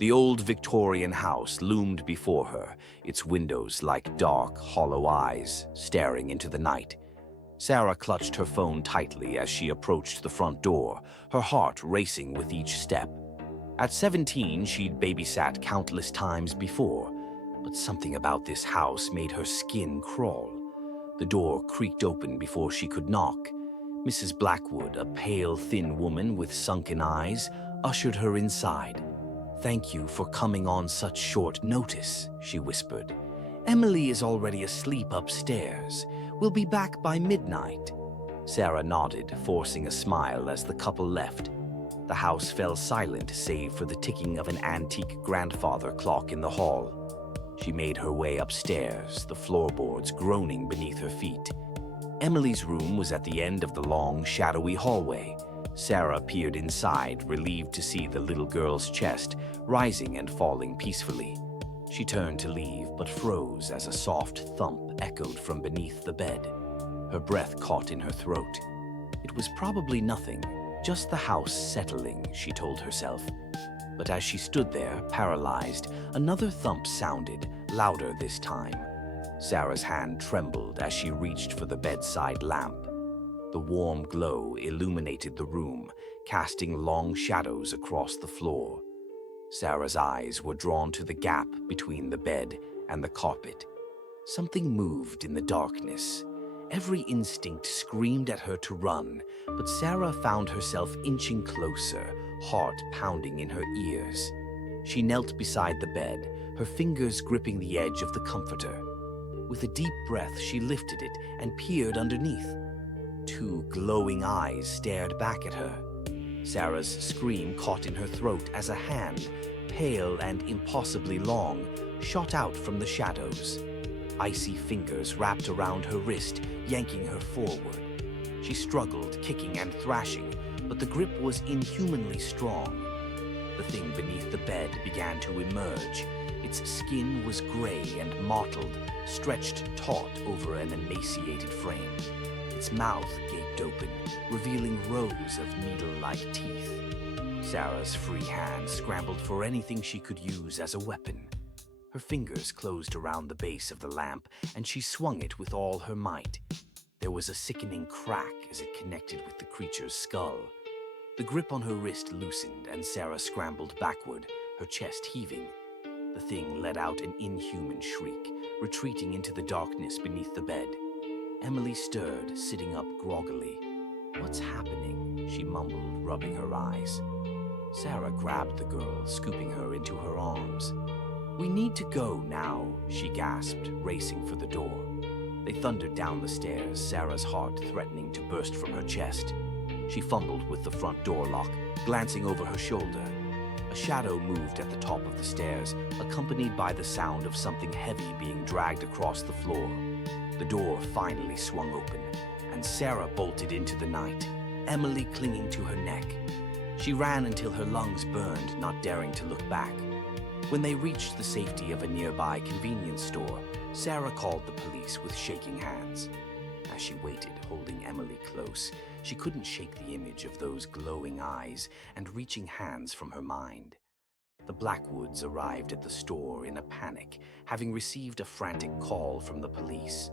The old Victorian house loomed before her, its windows like dark, hollow eyes staring into the night. Sarah clutched her phone tightly as she approached the front door, her heart racing with each step. At 17, she'd babysat countless times before, but something about this house made her skin crawl. The door creaked open before she could knock. Mrs. Blackwood, a pale, thin woman with sunken eyes, ushered her inside. "Thank you for coming on such short notice," she whispered. "Emily is already asleep upstairs. We'll be back by midnight." Sarah nodded, forcing a smile as the couple left. The house fell silent save for the ticking of an antique grandfather clock in the hall. She made her way upstairs, the floorboards groaning beneath her feet. Emily's room was at the end of the long, shadowy hallway. Sarah peered inside, relieved to see the little girl's chest rising and falling peacefully. She turned to leave, but froze as a soft thump echoed from beneath the bed. Her breath caught in her throat. It was probably nothing, just the house settling, she told herself. But as she stood there, paralyzed, another thump sounded, louder this time. Sarah's hand trembled as she reached for the bedside lamp. The warm glow illuminated the room, casting long shadows across the floor. Sarah's eyes were drawn to the gap between the bed and the carpet. Something moved in the darkness. Every instinct screamed at her to run, but Sarah found herself inching closer, heart pounding in her ears. She knelt beside the bed, her fingers gripping the edge of the comforter. With a deep breath, she lifted it and peered underneath. Two glowing eyes stared back at her. Sarah's scream caught in her throat as a hand, pale and impossibly long, shot out from the shadows. Icy fingers wrapped around her wrist, yanking her forward. She struggled, kicking and thrashing, but the grip was inhumanly strong. The thing beneath the bed began to emerge. Its skin was gray and mottled, stretched taut over an emaciated frame. Its mouth gaped open, revealing rows of needle-like teeth. Sarah's free hand scrambled for anything she could use as a weapon. Her fingers closed around the base of the lamp, and she swung it with all her might. There was a sickening crack as it connected with the creature's skull. The grip on her wrist loosened, and Sarah scrambled backward, her chest heaving. The thing let out an inhuman shriek, retreating into the darkness beneath the bed. Emily stirred, sitting up groggily. "What's happening?" she mumbled, rubbing her eyes. Sarah grabbed the girl, scooping her into her arms. "We need to go now," she gasped, racing for the door. They thundered down the stairs, Sarah's heart threatening to burst from her chest. She fumbled with the front door lock, glancing over her shoulder. A shadow moved at the top of the stairs, accompanied by the sound of something heavy being dragged across the floor. The door finally swung open, and Sarah bolted into the night, Emily clinging to her neck. She ran until her lungs burned, not daring to look back. When they reached the safety of a nearby convenience store, Sarah called the police with shaking hands. As she waited, holding Emily close, she couldn't shake the image of those glowing eyes and reaching hands from her mind. The Blackwoods arrived at the store in a panic, having received a frantic call from the police.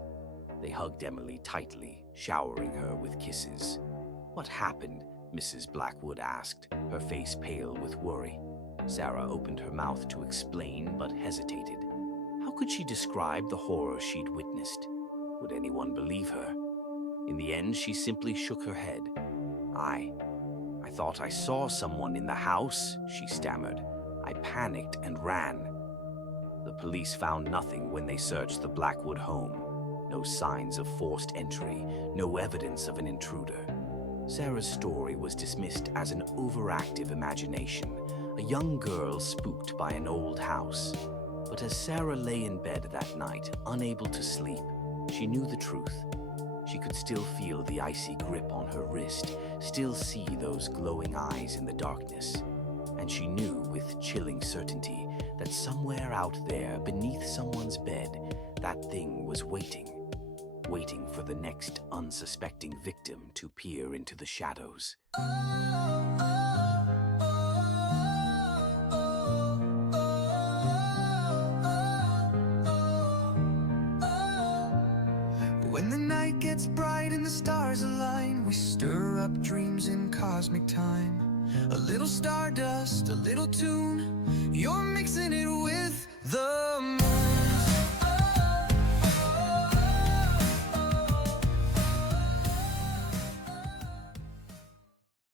They hugged Emily tightly, showering her with kisses. "What happened?" Mrs. Blackwood asked, her face pale with worry. Sarah opened her mouth to explain, but hesitated. How could she describe the horror she'd witnessed? Would anyone believe her? In the end, she simply shook her head. I thought I saw someone in the house," she stammered. "I panicked and ran." The police found nothing when they searched the Blackwood home. No signs of forced entry, no evidence of an intruder. Sarah's story was dismissed as an overactive imagination, a young girl spooked by an old house. But as Sarah lay in bed that night, unable to sleep, she knew the truth. She could still feel the icy grip on her wrist, still see those glowing eyes in the darkness. And she knew with chilling certainty that somewhere out there, beneath someone's bed, that thing was waiting for the next unsuspecting victim to peer into the shadows. When the night gets bright and the stars align, we stir up dreams in cosmic time. A little stardust, a little tune, you're mixing it with the moon.